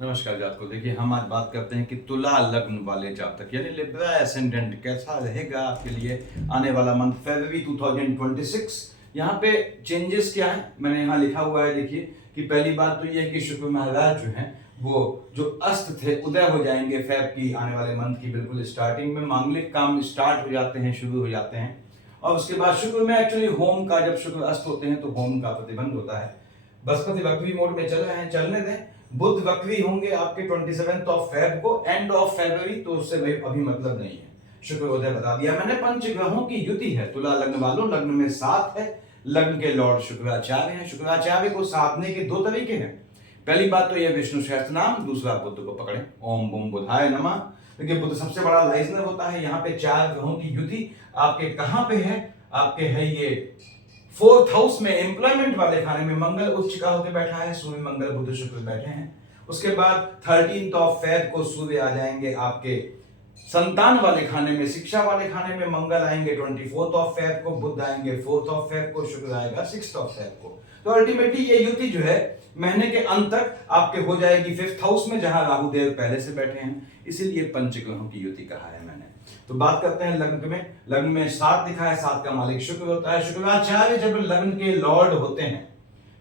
नमस्कार जातकों। देखिए, हम आज बात करते हैं कि तुला लग्न वाले जातक यानी लिब्रा एसेंडेंट कैसा रहेगा आपके लिए आने वाला मंथ फरवरी 2026। यहाँ पे चेंजेस क्या है मैंने यहाँ लिखा हुआ है। देखिए कि पहली बात तो ये है कि शुक्र महाराज जो हैं वो जो अस्त थे उदय हो जाएंगे फेब की आने वाले मंथ की बिल्कुल स्टार्टिंग में। मांगलिक काम स्टार्ट हो जाते हैं, शुरू हो जाते हैं। और उसके बाद शुक्र में एक्चुअली होम का, जब शुक्र अस्त होते हैं तो होम का प्रतिबंध होता है। बृहस्पति वक्री मोड में चल रहे हैं, चलने दें। बुध वक्री होंगे आपके 27 ऑफ फेब को, एंड ऑफ फरवरी, तो उससे अभी मतलब नहीं है। शुक्र उदय बता दिया मैंने। पंच ग्रहों की युति है तुला लग्न वालों। लग्न में 7 है, लग्न के लॉर्ड शुक्राचार्य हैं। शुक्राचार्य को साधने के 2 तरीके हैं। पहली बात तो यह विष्णु सहस्त्र नाम, दूसरा बुध को पकड़े, ओम बुम बुधाय नमः। देखिए बुध सबसे बड़ा लाइजनर होता है। यहाँ पे 4 ग्रहों की युति आपके कहां पे है, आपके है ये 4th हाउस में, एम्प्लॉयमेंट वाले खाने में। मंगल उच्च का होकर बैठा है, सूर्य मंगल बुध शुक्र बैठे हैं। उसके बाद 13 ऑफ फेब को सूर्य आ जाएंगे आपके संतान वाले खाने में, शिक्षा वाले खाने में। मंगल आएंगे 24 ऑफ फेब को, बुध आएंगे 4th ऑफ फेब को, शुक्र आएगा 6th ऑफ फेब को। तो अल्टीमेटली ये युति जो है महीने के अंत तक आपके हो जाएगी 5th हाउस में, जहां राहु देव पहले से बैठे हैं। इसीलिए पंचग्रहों की युति कहा है मैंने। तो बात करते हैं लग्न में। लग्न में 7 लिखा है, 7 का मालिक शुक्र होता है। शुक्राचार्य जब लग्न के लॉर्ड होते हैं,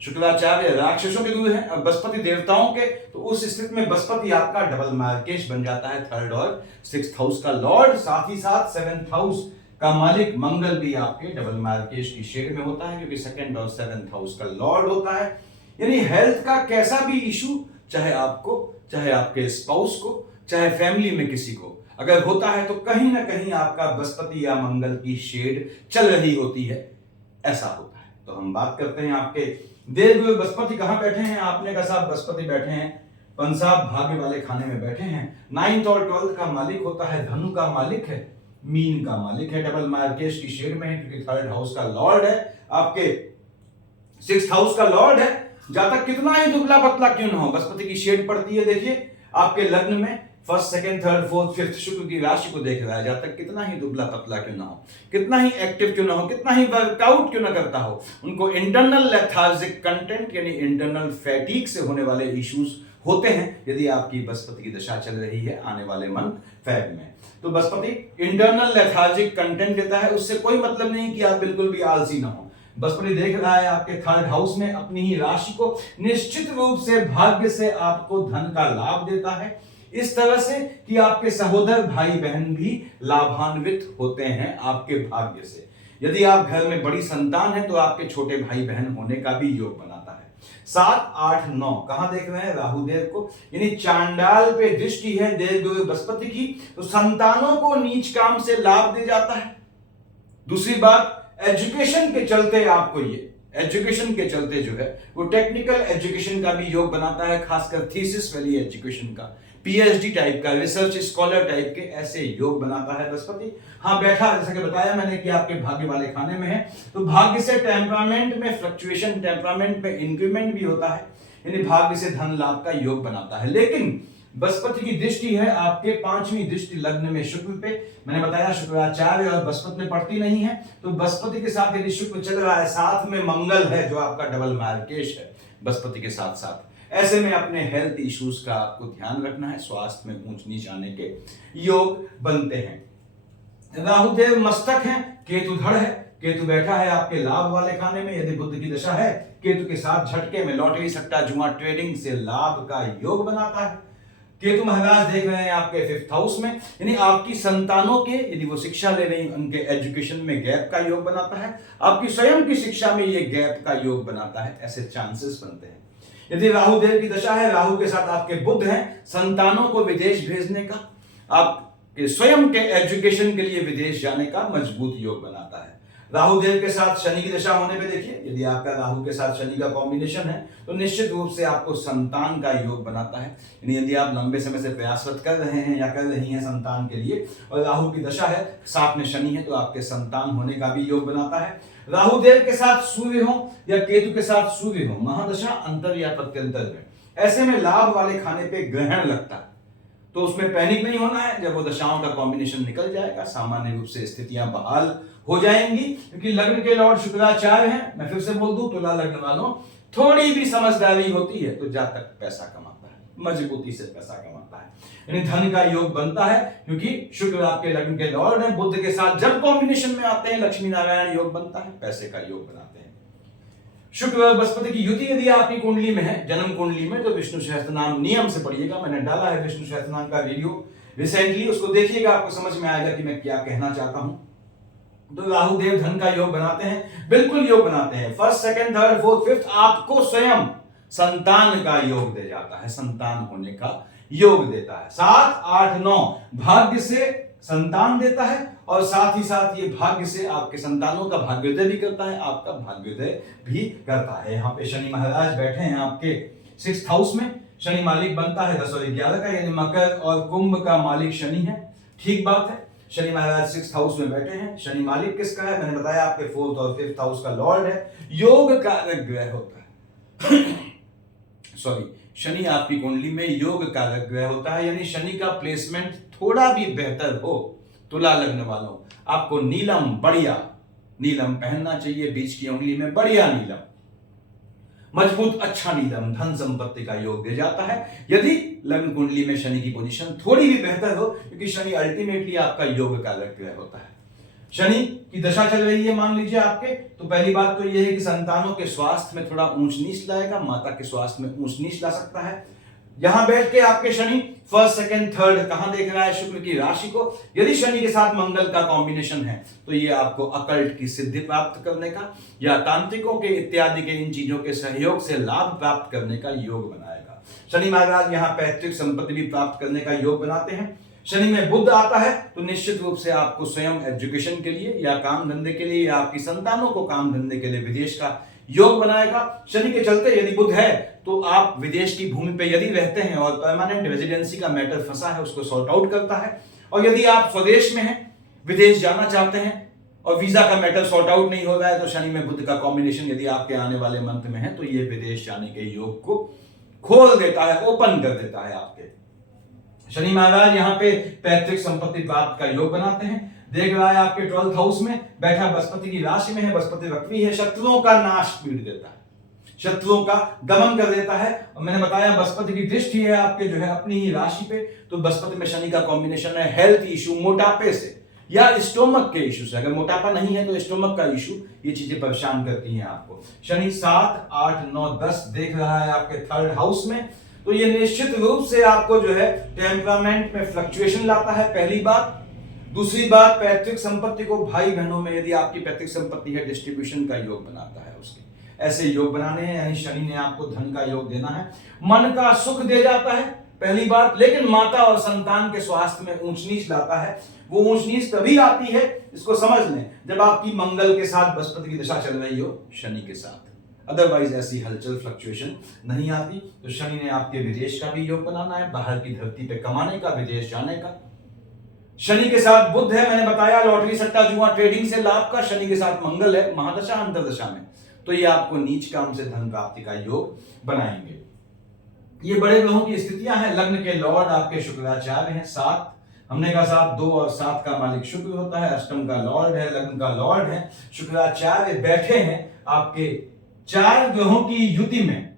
शुक्राचार्य राक्षसों के गुरु हैं और बृहस्पति देवताओं के, तो उस स्थिति में बृहस्पति आपका डबल मार्केश बन जाता है, 3rd और 6th हाउस का लॉर्ड। साथ ही साथ 7th हाउस का मालिक मंगल भी आपके डबल मार्केश की शेड में होता है, क्योंकि 2nd और 7th हाउस का लॉर्ड होता है। यानी हेल्थ का कैसा भी इशू, चाहे आपको, चाहे आपके स्पाउस को, चाहे फैमिली में किसी को अगर होता है, तो कहीं ना कहीं आपका बृहस्पति या मंगल की शेड चल रही होती है, ऐसा होता है। तो हम बात करते हैं आपके देवगुरु बृहस्पति कहां बैठे हैं। आपने कहा साहब बृहस्पति बैठे हैं पंसाब भाग्य वाले खाने में बैठे हैं। 9th और 12th का मालिक होता है, धनु का मालिक है, मीन का मालिक है, डबल मार्केश की शेड में है, क्योंकि 3rd हाउस का लॉर्ड है, आपके 6th हाउस का लॉर्ड है। जातक कितना ही दुबला पतला क्यों ना हो, बृहस्पति की शेड पड़ती है। देखिए आपके लग्न में 1st, 2nd, 3rd, 4th, 5th शुक्र की राशि को देख रहा है। जातक कितना ही दुबला पतला क्यों ना हो, कितना ही एक्टिव क्यों ना हो, कितना ही वर्कआउट क्यों ना करता हो, उनको इंटरनल लेथार्जिक कंटेंट यानी इंटरनल फैटीग से होने वाले इश्यूज होते हैं यदि आपकी बृहस्पति की दशा चल रही है आने वाले मंथ फेब में। तो बृहस्पति इंटरनल लेथार्जिक कंटेंट देता है। उससे कोई मतलब नहीं कि आप बिल्कुल भी आलसी ना हो। बृहस्पति देख रहा है आपके 3rd हाउस में अपनी ही राशि को, निश्चित रूप से भाग्य से आपको धन का लाभ देता है, इस तरह से कि आपके सहोदर भाई बहन भी लाभान्वित होते हैं आपके भाग्य से। यदि आप घर में बड़ी संतान है तो आपके छोटे भाई बहन होने का भी योग बनाता है। 7, 8, 9 कहां देख रहे हैं, राहुदेव को, यानी चांडाल पे दृष्टि है देवगुरु बृहस्पति की, तो संतानों को नीच काम से लाभ दे जाता है। दूसरी बात, एजुकेशन के चलते आपको ये एजुकेशन के चलते जो है वो टेक्निकल एजुकेशन का भी योग बनाता है, खासकर थीसिस वाली एजुकेशन का, पीएचडी टाइप का, रिसर्च स्कॉलर टाइप के ऐसे योग बनाता है बृहस्पति। हाँ बैठा, जैसा कि बताया मैंने कि आपके भाग्य वाले खाने में है, तो भाग्य से टेम्परामेंट में फ्लक्चुएशन, टेम्परामेंट में इंक्रीमेंट भी होता है, यानी भाग्य से धन लाभ का योग बनाता है। लेकिन बृहस्पति की दृष्टि है आपके 5वीं दृष्टि लग्न में शुक्र पे। मैंने बताया शुक्राचार्य और बृहस्पति में पड़ती नहीं है, तो बृहस्पति के साथ यदि शुक्र चल रहा है, साथ में मंगल है जो आपका डबल मार्केश है बृहस्पति के साथ साथ, ऐसे में अपने हेल्थ इश्यूज का आपको ध्यान रखना है। स्वास्थ्य में ऊंच नीच आने के योग बनते हैं। राहुदेव मस्तक है, केतु धड़ है, केतु बैठा है आपके लाभ वाले खाने में। यदि बुध की दशा है, केतु के साथ झटके में लॉटरी, सट्टा, जुआ, ट्रेडिंग से लाभ का योग बनाता है। केतु महाराज देख रहे हैं आपके 5th हाउस में, यानी आपकी संतानों के, यदि वो शिक्षा ले रही उनके एजुकेशन में गैप का योग बनाता है, आपकी स्वयं की शिक्षा में ये गैप का योग बनाता है, ऐसे चांसेस बनते हैं। यदि राहु देव की दशा है, राहु के साथ आपके बुध हैं, संतानों को विदेश भेजने का, आपके स्वयं के एजुकेशन के लिए विदेश जाने का मजबूत योग बनाता है। राहु देव के साथ शनि की दशा होने पे देखिए, यदि आपका राहु के साथ शनि का कॉम्बिनेशन है तो निश्चित रूप से आपको संतान का योग बनाता है। यानी यदि आप लंबे समय से प्रयासरत कर रहे हैं या कर रही हैं संतान के लिए, और राहु की दशा है, साथ में शनि है, तो आपके संतान होने का भी योग बनाता है। राहु देव के साथ सूर्य हो या केतु के साथ सूर्य हो, महादशा अंतर या प्रत्यंतर में, ऐसे में लाभ वाले खाने पे ग्रहण लगता है, तो उसमें पैनिक नहीं होना है। जब वो दशाओं का कॉम्बिनेशन निकल जाएगा, सामान्य रूप से स्थितियां बहाल हो जाएंगी, क्योंकि लग्न के लॉर्ड शुक्राचार्य हैं। मैं फिर से बोल दूं, तुला लग्न वालों, थोड़ी भी समझदारी होती है तो जातक पैसा कमाता है, मजबूती से पैसा कमाता है, यानी धन का योग बनता है, क्योंकि शुक्र आपके लग्न के लॉर्ड है। बुध के साथ जब कॉम्बिनेशन में आते हैं लक्ष्मी नारायण योग बनता है, पैसे का योग बनाते हैं। शुक्र और बृहस्पति की युति यदि आपकी कुंडली में है, जन्म कुंडली में, तो विष्णु सहस्त्रनाम नियम से पढ़िएगा। मैंने डाला है विष्णु सहस्त्रनाम का वीडियो रिसेंटली, उसको देखिएगा, आपको समझ में आएगा कि मैं क्या कहना चाहता हूं। तो राहु देव धन का योग बनाते हैं, बिल्कुल योग बनाते हैं। First, second, third, fourth, fifth आपको स्वयं संतान का योग दे जाता है, संतान होने का योग देता है। 7, 8, 9 भाग्य से संतान देता है, और साथ ही साथ ये भाग्य से आपके संतानों का भाग्योदय भी करता है, आपका भाग्योदय भी करता है। यहाँ पे शनि महाराज बैठे हैं आपके 6th हाउस में। शनि मालिक बनता है 10 और 11 का, यानी मकर और कुंभ का मालिक शनि है। ठीक बात है, शनि महाराज 6th हाउस में बैठे हैं। शनि मालिक किसका है? मैंने बताया आपके 4th और 5th हाउस का लॉर्ड है, योग कारक ग्रह होता है। सॉरी, शनि आपकी कुंडली में योग कारक ग्रह होता है, यानी शनि का प्लेसमेंट थोड़ा भी बेहतर हो, तुला लग्न वालों, आपको नीलम, बढ़िया नीलम पहनना चाहिए, बीच की उंगली में बढ़िया नीलम, मजबूत अच्छा नीलम धन संपत्ति का योग दे जाता है, यदि लग्न कुंडली में शनि की पोजीशन थोड़ी भी बेहतर हो, क्योंकि शनि अल्टीमेटली आपका योग कारक ग्रह होता है। शनि की दशा चल रही है मान लीजिए आपके, तो पहली बात तो यह है कि संतानों के स्वास्थ्य में थोड़ा ऊंच नीच लाएगा, माता के स्वास्थ्य में ऊंच नीच ला सकता है। यहां बैठ के आपके शनि फर्स्ट, सेकंड, थर्ड कहां देख रहा है? शुक्र की राशि को। यदि शनि के साथ मंगल का कॉम्बिनेशन है, तो ये आपको अकल्ट की सिद्धि प्राप्त करने का या तांत्रिकों के इत्यादि के इन चीजों के सहयोग से लाभ प्राप्त करने का योग बनाएगा। शनि महाराज यहाँ पैतृक संपत्ति भी प्राप्त करने का योग बनाते हैं। शनि में बुध आता है, तो निश्चित रूप से आपको स्वयं एजुकेशन के लिए या काम धंधे के लिए या आपकी संतानों को काम धंधे के लिए विदेश का योग बनाएगा। शनि के चलते यदि बुध है, तो आप विदेश की भूमि पे यदि रहते हैं और परमानेंट रेजिडेंसी का मैटर फंसा है, उसको सॉर्ट आउट करता है। और यदि आप स्वदेश में हैं, विदेश जाना चाहते हैं और वीजा का मैटर सॉर्ट आउट नहीं हो रहा है, तो शनि में बुध का कॉम्बिनेशन यदि आपके आने वाले मंथ में है, तो ये विदेश जाने के योग को खोल देता है, ओपन कर देता है आपके। शनि महाराज यहाँ पे पैतृक संपत्ति प्राप्त का योग बनाते हैं। देख रहा है आपके 12th हाउस में बैठा, बृहस्पति की राशि में है, बृहस्पति वक्री है, शत्रुओं का नाश पीड़ देता है, शत्रुओं का दमन कर देता है। और मैंने बताया बृहस्पति की दृष्टि है आपके जो है अपनी ही राशि पे, तो बृहस्पति में शनि का कॉम्बिनेशन है हेल्थ इशू, मोटापे से या स्टोमक के इशू से। अगर मोटापा नहीं है तो स्टोमक का इशू, ये चीजें परेशान करती हैं आपको। शनि 7, 8, 9, 10 देख रहा है आपके 3rd हाउस में, तो ये निश्चित रूप से आपको जो है टेम्परामेंट में फ्लक्चुएशन लाता है, पहली बात। दूसरी बात, पैतृक संपत्ति को भाई बहनों में यदि आपकी पैतृक संपत्ति है, डिस्ट्रीब्यूशन का योग बनाता है उसके। ऐसे योग बनाने हैं, यानी शनि ने आपको धन का योग देना है, मन का सुख दे जाता है, पहली बात। लेकिन माता और संतान के स्वास्थ्य में ऊंच नीच लाता है। वो ऊंच नीच तभी आती है, इसको समझ लें, जब आपकी मंगल के साथ बृहस्पति की दशा चल रही हो, शनि के साथ। अदरवाइज ऐसी हलचल फ्लक्चुएशन नहीं आती। तो शनि ने आपके विदेश का भी योग बनाना है, बाहर की धरती पे कमाने का, विदेश जाने का। शनि के साथ बुध है, मैंने बताया लॉटरी सट्टा जुआ ट्रेडिंग से लाभ का। शनि के साथ मंगल है महादशा अंतरदशा में, तो ये आपको नीच काम से धन प्राप्ति का योग बनाएंगे। ये बड़े ग्रहों की स्थितियां हैं। लग्न के लॉर्ड आपके शुक्राचार्य हैं 7, हमने कहा 7, 2 और 7 का मालिक शुक्र होता है। अष्टम का लॉर्ड है, लग्न का लॉर्ड है शुक्राचार्य, बैठे हैं आपके 4 ग्रहों की युति में।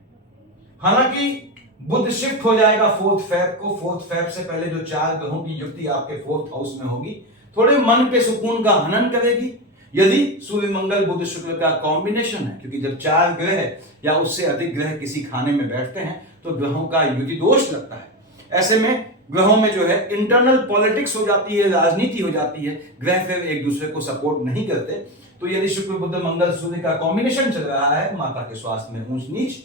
हालांकि बुध शिफ्ट हो जाएगा 4th फेब को। 4th फेब से पहले जो 4 ग्रहों की युक्ति आपके 4th हाउस में होगी, थोड़े मन के सुकून का हनन करेगी। यदि सूर्य मंगल बुध शुक्र का कॉम्बिनेशन है, क्योंकि जब 4 ग्रह या उससे अधिक ग्रह किसी खाने में बैठते हैं, तो ग्रहों का युति दोष लगता है। ऐसे में ग्रहों में जो है इंटरनल पॉलिटिक्स हो जाती है, राजनीति हो जाती है, ग्रह फिर एक दूसरे को सपोर्ट नहीं करते। तो यदि शुक्र बुध मंगल सूर्य का कॉम्बिनेशन चल रहा है, माता के स्वास्थ्य में ऊंच नीच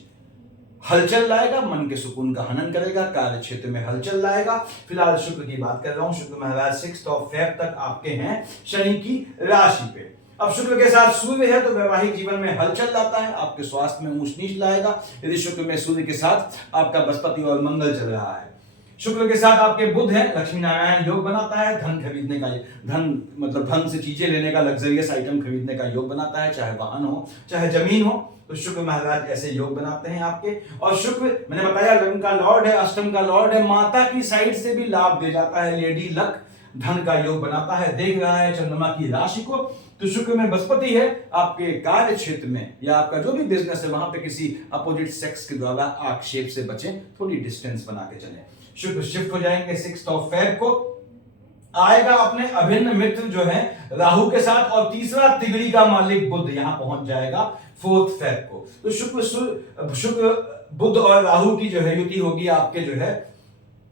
हलचल लाएगा, मन के सुकून का हनन करेगा, कार्य क्षेत्र में हलचल लाएगा। फिलहाल शुक्र की बात कर रहा हूं। शुक्र महाराज 6 फेब तक आपके हैं शनि की राशि पे। अब शुक्र के साथ सूर्य है, तो वैवाहिक जीवन में हलचल लाता है, आपके स्वास्थ्य में ऊंच नीच लाएगा। यदि शुक्र में सूर्य के साथ आपका बृहस्पति और मंगल चल रहा है, शुक्र के साथ आपके बुध है, लक्ष्मी नारायण योग बनाता है, धन खरीदने का, धन मतलब धन से चीजें लेने का, लग्जरियस आइटम खरीदने का योग बनाता है, चाहे वाहन हो चाहे जमीन हो। तो शुक्र महाराज ऐसे योग बनाते हैं आपके। और शुक्र मैंने बताया लग्न का लॉर्ड है, अष्टम का लॉर्ड है, माता की साइड से भी लाभ दे जाता है, लेडी लक, धन का योग बनाता है, देख रहा है चंद्रमा की राशि को। तो शुक्र में बृहस्पति है, आपके कार्य क्षेत्र में या आपका जो भी बिजनेस है वहां पे किसी अपोजिट सेक्स के द्वारा आक्षेप से बचें, थोड़ी डिस्टेंस बना के चलें। शुक्र शिफ्ट हो जाएंगे 6 फेब को, आएगा अपने अभिन्न मित्र जो है राहु के साथ, और तीसरा तिगड़ी का मालिक बुध यहां पहुंच जाएगा 4 फेब को। तो शुक्र बुध और राहु की जो है युति होगी आपके जो है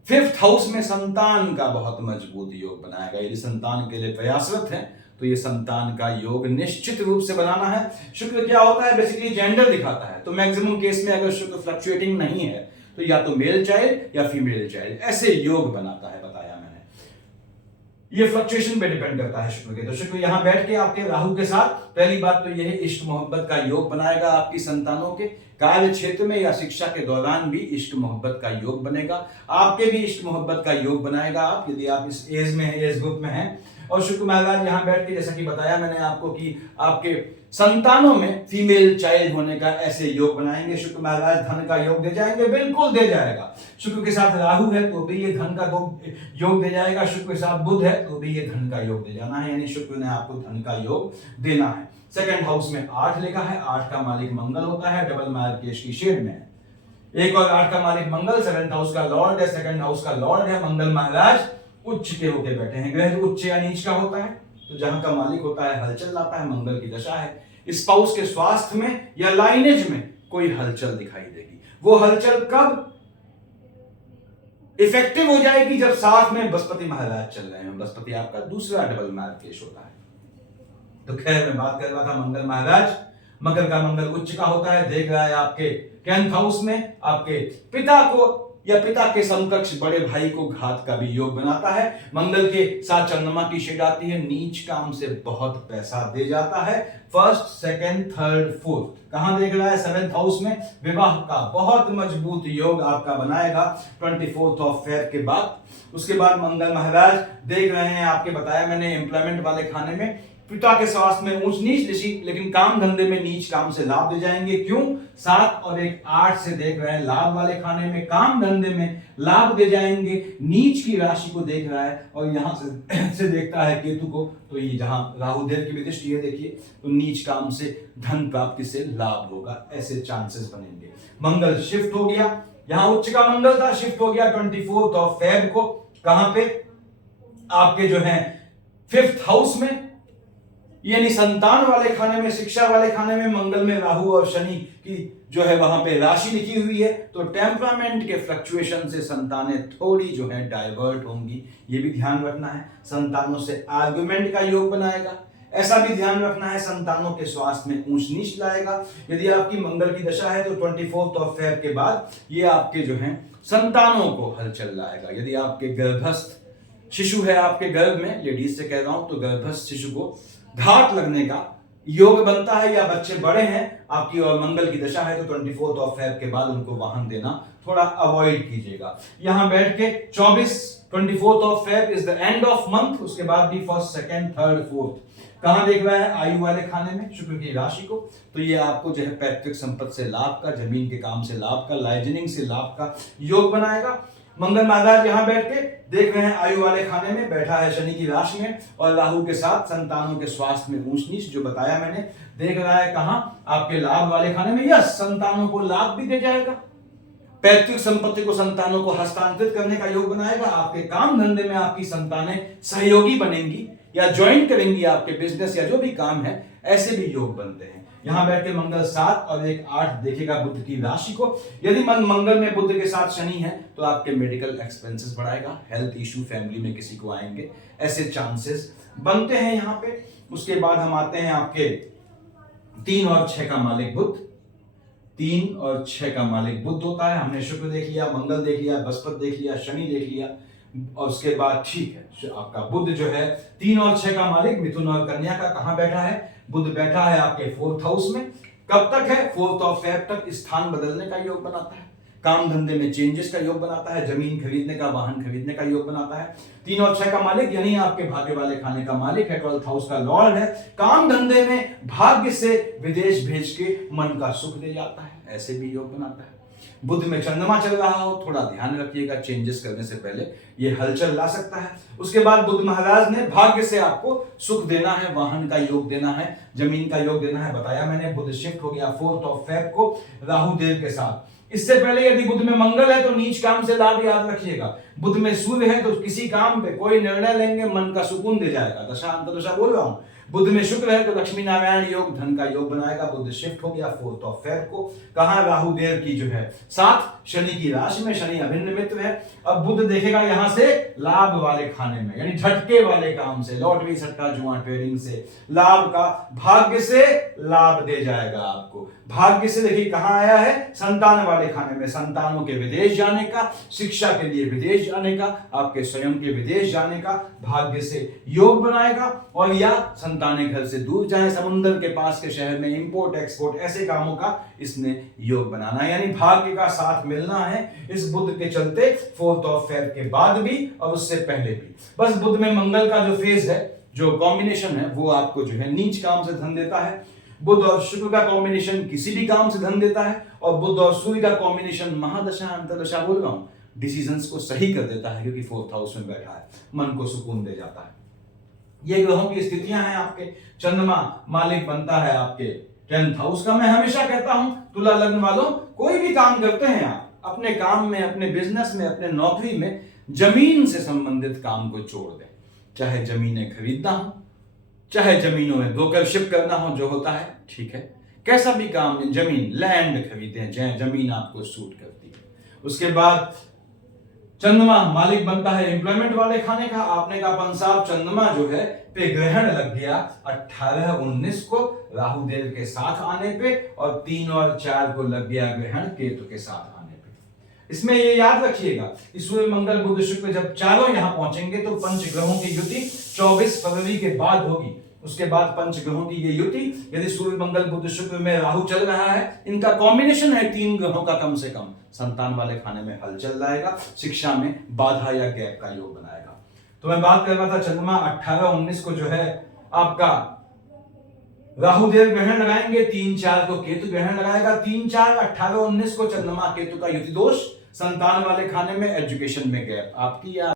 5th हाउस में, संतान का बहुत मजबूत योग बनाएगा। यदि संतान के लिए प्रयासरत है तो ये संतान का योग निश्चित रूप से बनाना है। शुक्र क्या होता है, बेसिकली जेंडर दिखाता है। तो मैक्सिमम केस में अगर शुक्र फ्लक्चुएटिंग नहीं है तो या तो मेल चाइल्ड या फीमेल चाइल्ड, ऐसे योग बनाता है, बताया मैंने। ये फ्लक्चुएशन पे डिपेंड करता है शुक्र के। तो शुक्र यहां बैठ के आपके राहु के साथ, पहली बात तो यह इश्क मोहब्बत का योग बनाएगा आपकी संतानों के कार्य क्षेत्र में या शिक्षा के दौरान भी इश्क मोहब्बत का योग बनेगा, आपके भी इश्क मोहब्बत का योग बनाएगा आप, यदि आप इस एज में एज ग्रुप में हैं। और शुक्र महाराज यहां बैठ के, जैसा कि बताया मैंने आपको, कि आपके संतानों में फीमेल चाइल्ड होने का ऐसे योग बनाएंगे। शुक्र महाराज धन का योग दे जाएंगे, बिल्कुल दे जाएगा। शुक्र के साथ राहु है तो भी ये धन का योग दे जाएगा, शुक्र के साथ बुध है तो भी ये धन का योग दे जाना है, यानी शुक्र ने आपको धन का योग देना है। 2nd हाउस में 8 लिखा है, 8 का मालिक मंगल होता है, डबल मार्केश की शेड में है। 1 और 8 का मालिक मंगल 7th हाउस का लॉर्ड है, 2nd हाउस का लॉर्ड है। मंगल महाराज उच्च के होके बैठे हैं, ग्रह उच्च या नीच का होता है, तो जहां का मालिक होता है हलचल लाता है, मंगल की दशा है। स्पाउस के स्वास्थ्य में या लाइनेज में कोई हलचल दिखाई देगी। वो हलचल कब इफेक्टिव हो जाएगी, जब साथ में बृहस्पति महाराज चल रहे हैं। बृहस्पति आपका दूसरा डबल मार्केश होता है। तो खैर मैं बात कर रहा था मंगल महाराज, मकर का मंगल उच्च का होता है, देख रहा है आपके 10th हाउस में, आपके पिता को या पिता के समकक्ष बड़े भाई को घात का भी योग बनाता है। मंगल के साथ चंद्रमा की शेड आती है, नीच काम से बहुत पैसा दे जाता है। 1st, 2nd, 3rd, 4th कहां देख रहा है, 7th हाउस में, विवाह का बहुत मजबूत योग आपका बनाएगा 24 फेब के बाद। उसके बाद मंगल महाराज देख रहे हैं आपके, बताया मैंने, एम्प्लॉयमेंट वाले खाने में, पिता के स्वास्थ्य में ऊंच नीच, लेकिन काम धंधे में नीच काम से लाभ दे जाएंगे। क्यों? 7 और 1 8 से देख रहे हैं, लाभ वाले खाने में, काम धंधे में लाभ दे जाएंगे। नीच की राशि को देख रहा है और यहां से देखता है केतु को, तो ये जहां राहु देव की भी दृष्टि है देखिए, तो नीच काम से धन प्राप्ति से लाभ होगा, ऐसे चांसेस बनेंगे। मंगल शिफ्ट हो गया, यहां उच्च का मंगल था, शिफ्ट हो गया 24 फेब को, कहां पे, आपके जो है 5th हाउस में, यानी संतान वाले खाने में, शिक्षा वाले खाने में। मंगल में राहु और शनि की जो है वहां पे राशि लिखी हुई है, तो टेम्परामेंट के फ्लक्चुएशन से संतानें थोड़ी जो है डाइवर्ट होंगी, ये भी ध्यान रखना है। संतानों से आर्गुमेंट का योग बनाएगा, ऐसा भी ध्यान रखना है। संतानों के स्वास्थ्य में ऊंच नीच लाएगा। यदि आपकी मंगल की दशा है तो 24 फेब के बाद ये आपके जो है संतानों को हलचल लाएगा। यदि आपके गर्भस्थ शिशु है आपके गर्भ में, लेडीज से कह रहा हूं, तो गर्भस्थ शिशु को घात लगने का योग बनता है, या बच्चे बड़े हैं आपकी और मंगल की दशा है तो 24 फेब के बाद उनको वाहन देना थोड़ा अवॉइड कीजिएगा। यहां बैठ के 24 Feb is the end of month, उसके बाद भी 1st, 2nd, 3rd, 4th कहां देख रहा है, आयु वाले खाने में, शुक्र की राशि को। तो ये आपको जो है पैतृक संपत्ति से लाभ का, जमीन के काम से लाभ का, लाइजनिंग से लाभ का योग बनाएगा। मंगल महाराज यहां बैठ के देख रहे हैं आयु वाले खाने में, बैठा है शनि की राशि में, और राहु के साथ संतानों के स्वास्थ्य में ऊंच नीच, जो बताया मैंने, देख रहा है कहां, आपके लाभ वाले खाने में। यस, संतानों को लाभ भी दे जाएगा, पैतृक संपत्ति को संतानों को हस्तांतरित करने का योग बनाएगा। आपके काम धंधे में आपकी संतानें सहयोगी बनेंगी या ज्वाइन करेंगी आपके बिजनेस या जो भी काम है, ऐसे भी योग बनते हैं। यहां बैठ के मंगल 7 और 1 8 देखेगा बुध की राशि को। यदि मंगल में बुध के साथ शनि है तो आपके मेडिकल एक्सपेंसेस बढ़ाएगा, हेल्थ इशू फैमिली में किसी को आएंगे, ऐसे चांसेस बनते हैं यहां पे। उसके बाद हम आते हैं आपके 3 और 6 का मालिक बुध। 3 और 6 का मालिक बुध होता है। हमने शुक्र देख लिया, मंगल देख लिया, बृहस्पति देख लिया, शनि देख लिया, और उसके बाद ठीक है आपका बुध जो है 3 और 6 का मालिक मिथुन और कन्या का कहां बैठा है, बुध बैठा है आपके 4th हाउस में। कब तक है, 4 फेब तक। स्थान बदलने का योग बनाता है, काम धंधे में चेंजेस का योग बनाता है, जमीन खरीदने का, वाहन खरीदने का योग बनाता है। 3 और 6 का मालिक यानी आपके भाग्य वाले खाने का मालिक है, 12th हाउस का लॉर्ड है। काम धंधे में भाग्य से विदेश भेज के मन का सुख दे जाता है, ऐसे भी योग बनाता है। बुध में चंद्रमा चल रहा हो, थोड़ा ध्यान रखिएगा, चेंजेस करने से पहले ये हलचल ला सकता है। उसके बाद बुध महाराज ने भाग्य से आपको सुख देना है, वाहन का योग देना है, जमीन का योग देना है। बताया मैंने, बुध शिफ्ट हो गया 4 फेब को राहु देव के साथ। इससे पहले यदि बुध में मंगल है तो नीच काम से लाभ याद रखिएगा। बुध में सूर्य है तो किसी काम पे कोई निर्णय लेंगे, मन का सुकून दे जाएगा। दशा अंतर्दशा बोल रहा हूं। बुध में शुक्र है तो लक्ष्मी नारायण योग, धन का योग बनाएगा। बुध शिफ्ट हो गया 4 फेब को, कहा राहु देव की जो है 7 शनि की राशि में, शनि अभिन्न मित्र है। अब बुध देखेगा यहां से लाभ वाले खाने में, यानी झटके वाले काम से, लॉटरी सट्टा जुआ ट्रेडिंग से लाभ का, भाग्य से लाभ दे जाएगा आपको। भाग्य से देखिए कहां आया है, संतान वाले खाने में, संतानों के विदेश जाने का, शिक्षा के लिए विदेश जाने का, आपके स्वयं के विदेश जाने का भाग्य से योग बनाएगा। और या संतानें घर से दूर जाए, समुद्र के पास के शहर में इंपोर्ट एक्सपोर्ट, ऐसे कामों का इसने योग बनाना है। यानी भाग्य का साथ मिलना है इस बुध के चलते 4 फेब के बाद भी और उससे पहले भी। बस बुध में मंगल का जो फेज है, जो कॉम्बिनेशन है, वो आपको जो है नीच काम से धन देता है। बुध और शुक्र का कॉम्बिनेशन किसी भी काम से धन देता है, और बुध और सूर्य का कॉम्बिनेशन महादशा अंतरदशा बोल रहा हूं, डिसीजंस को सही कर देता है, क्योंकि 4th हाउस में बैठा है, मन को सुकून दे जाता है। ये ग्रहों की स्थितियां हैं आपके। चंद्रमा मालिक बनता है आपके 10th हाउस का। मैं हमेशा कहता हूं तुला लग्न वालों, कोई भी काम करते हैं आप, अपने काम में, अपने बिजनेस में, अपने नौकरी में, जमीन से संबंधित काम को छोड़ दें। चाहे जमीनें खरीदना हो, चाहे जमीनों में ब्रोकरशिप करना हो, जो होता है ठीक है, कैसा भी काम, जमीन लैंड खरीदें, जमीन आपको सूट करती है। उसके बाद चंद्रमा मालिक बनता है एम्प्लॉयमेंट वाले खाने का। आपने कहा पंसाब चंद्रमा जो है पे ग्रहण लग गया 18-19 को राहु देव के साथ आने पे, और 3 और 4 को लग गया ग्रहण केतु के साथ आने पे। इसमें ये याद रखिएगा कि सूर्य मंगल बुध शुक्र जब चारों यहां पहुंचेंगे तो पंच ग्रहों की युति 24 फरवरी के बाद होगी। उसके बाद पंच ग्रहों की ये युति, यदि सूर्य मंगल बुध शुक्र में राहु चल रहा है, इनका कॉम्बिनेशन है 3 ग्रहों का कम से कम, संतान वाले खाने में हलचल लाएगा, शिक्षा में बाधा या गैप का योग बनाएगा। तो मैं बात कर रहा था चंद्रमा 18-19 को जो है आपका राहु देव ग्रहण लगाएंगे, 3-4 को केतु ग्रहण लगाएगा। 3-4-18-19 को चंद्रमा केतु का युति दोष, संतान वाले खाने में, एजुकेशन में गैप आपकी या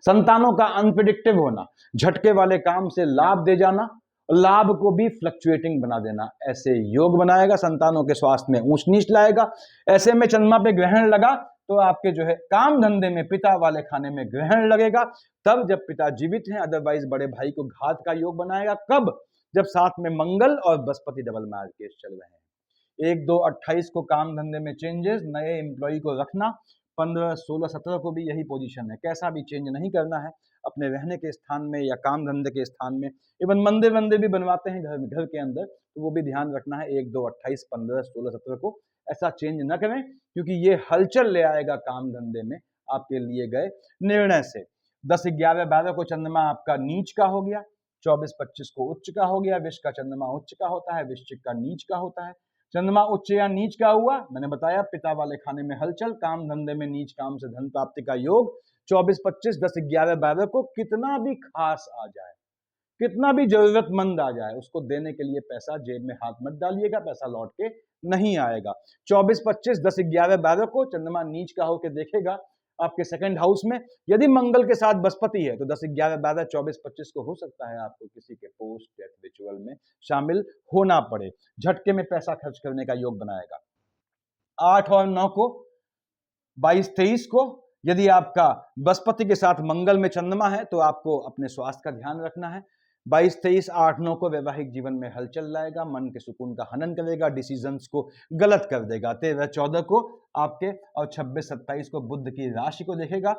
संतानों का अनप्रिडिक्टिव होना, झटके वाले काम से लाभ दे जाना, लाभ को भी फ्लक्चुएटिंग बना देना, ऐसे योग बनाएगा। संतानों के स्वास्थ्य में ऊंच नीच लाएगा। ऐसे में चंद्रमा पे ग्रहण लगा तो आपके जो है काम धंधे में, पिता वाले खाने में ग्रहण लगेगा, तब जब पिता जीवित हैं। अदरवाइज बड़े भाई को घात का योग बनाएगा। कब? जब साथ में मंगल और बृहस्पति डबल मार्केट चल रहे हैं। 1-2-28 को काम धंधे में चेंजेस, नए एम्प्लॉय को रखना, 15-16-17 को भी यही पोजीशन है। कैसा भी चेंज नहीं करना है अपने रहने के स्थान में या काम धंधे के स्थान में। इवन मंदिर वंदिर भी बनवाते हैं घर के अंदर, तो वो भी ध्यान रखना है 1-2-28-15-16-17 को ऐसा चेंज न करें, क्योंकि ये हलचल ले आएगा काम धंधे में आपके लिए गए निर्णय से। 10-11-12 को चंद्रमा आपका नीच का हो गया, 24-25 को उच्च का हो गया। विष का चंद्रमा उच्च का होता है, वृश्चिक का नीच का होता है। चंद्रमा उच्च या नीच का हुआ, मैंने बताया पिता वाले खाने में हलचल, काम धंधे में नीच काम से धन प्राप्ति का योग। 24-25 10-11-12 को कितना भी खास आ जाए, कितना भी जरूरतमंद आ जाए, उसको देने के लिए पैसा जेब में हाथ मत डालिएगा, पैसा लौट के नहीं आएगा। 24-25 10-11-12 को चंद्रमा नीच का होकर देखेगा आपके 2nd हाउस में। यदि मंगल के साथ बृहस्पति है तो 10-11-12 24-25 को हो सकता है आपको किसी के पोस्ट डेथ रिचुअल में शामिल होना पड़े, झटके में पैसा खर्च करने का योग बनाएगा। 8 और 9 को, 22-23 को यदि आपका बृहस्पति के साथ मंगल में चंद्रमा है तो आपको अपने स्वास्थ्य का ध्यान रखना है। 22-23 8-9 को वैवाहिक जीवन में हलचल लाएगा, मन के सुकून का हनन करेगा, डिसीजंस को गलत कर देगा। 13-14 को आपके, और 26-27 को बुध की राशि को देखेगा।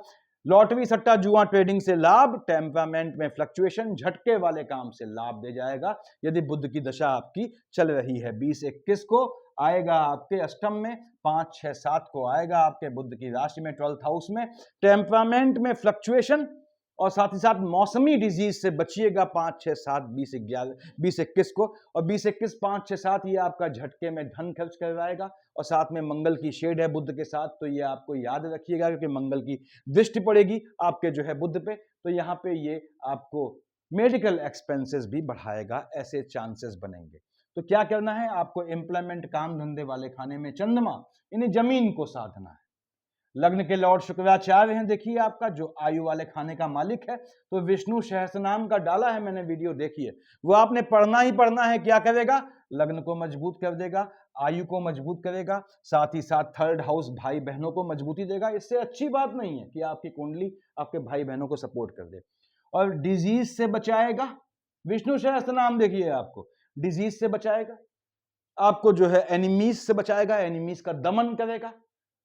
लॉटरी सट्टा जुआ ट्रेडिंग से लाभ, टेम्परामेंट में फ्लक्चुएशन, झटके वाले काम से लाभ दे जाएगा यदि बुध की दशा आपकी चल रही है। 20-21 को आएगा आपके अष्टम में, 5-6-7 को आएगा आपके बुध की राशि में 12th हाउस में। टेम्परामेंट में फ्लक्चुएशन और साथ ही साथ मौसमी डिजीज से बचिएगा 5-6-7 20-21 को। और 20-21 5-6-7 ये आपका झटके में धन खर्च करवाएगा, और साथ में मंगल की शेड है बुध के साथ, तो ये आपको याद रखिएगा क्योंकि मंगल की दृष्टि पड़ेगी आपके जो है बुध पे, तो यहाँ पे ये आपको मेडिकल एक्सपेंसेस भी बढ़ाएगा, ऐसे चांसेस बनेंगे। तो क्या करना है आपको? एम्प्लॉयमेंट, काम धंधे वाले खाने में चंद्रमा यानी जमीन को साधना है। लग्न के लॉर्ड शुक्राचार्य हैं, देखिए आपका जो आयु वाले खाने का मालिक है। तो विष्णु सहस्त्रनाम का डाला है मैंने वीडियो, देखिए वो आपने पढ़ना ही पढ़ना है। क्या करेगा? लग्न को मजबूत कर देगा, आयु को मजबूत करेगा, साथ ही साथ थर्ड हाउस भाई बहनों को मजबूती देगा। इससे अच्छी बात नहीं है कि आपकी कुंडली आपके भाई बहनों को सपोर्ट कर दे। और डिजीज से बचाएगा, विष्णु सहस्त्रनाम देखिए आपको डिजीज से बचाएगा, आपको जो है एनिमीज से बचाएगा, एनिमीज का दमन करेगा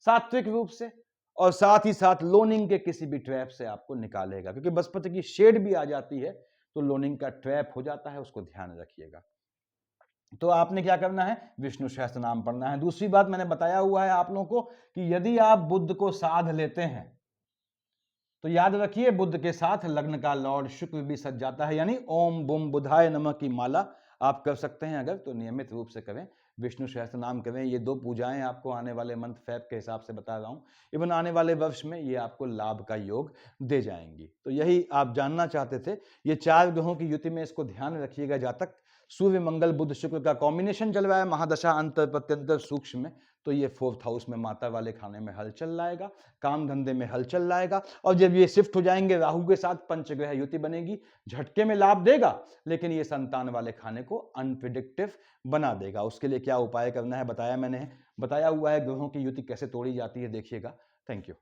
सात्विक रूप से, और साथ ही साथ लोनिंग के किसी भी ट्रैप से आपको निकालेगा, क्योंकि बृहस्पति की शेड भी आ जाती है तो लोनिंग का ट्रैप हो जाता है, उसको ध्यान रखिएगा। तो आपने क्या करना है? विष्णु सहस्त्र नाम पढ़ना है। दूसरी बात मैंने बताया हुआ है आप लोगों को कि यदि आप बुध को साध लेते हैं तो याद रखिए बुध के साथ लग्न का लॉर्ड शुक्र भी सज जाता है, यानी ओम बुम बुधाय नमः की माला आप कर सकते हैं अगर, तो नियमित रूप से करें, विष्णु सहस्त्र नाम करें। ये 2 पूजाएं आपको आने वाले मंथ फेब के हिसाब से बता रहा हूं, इवन आने वाले वर्ष में ये आपको लाभ का योग दे जाएंगी। तो यही आप जानना चाहते थे। ये 4 ग्रहों की युति में इसको ध्यान रखिएगा। जातक सूर्य मंगल बुध शुक्र का कॉम्बिनेशन चल रहा है, महादशा अंतर प्रत्यंतर सूक्ष्म में, तो ये 4th हाउस में माता वाले खाने में हलचल लाएगा, काम धंधे में हलचल लाएगा। और जब ये शिफ्ट हो जाएंगे राहु के साथ, पंचग्रह युति बनेगी, झटके में लाभ देगा, लेकिन ये संतान वाले खाने को अनप्रिडिक्टिव बना देगा। उसके लिए क्या उपाय करना है बताया मैंने, बताया हुआ है। ग्रहों की युति कैसे तोड़ी जाती है, देखिएगा। Thank you.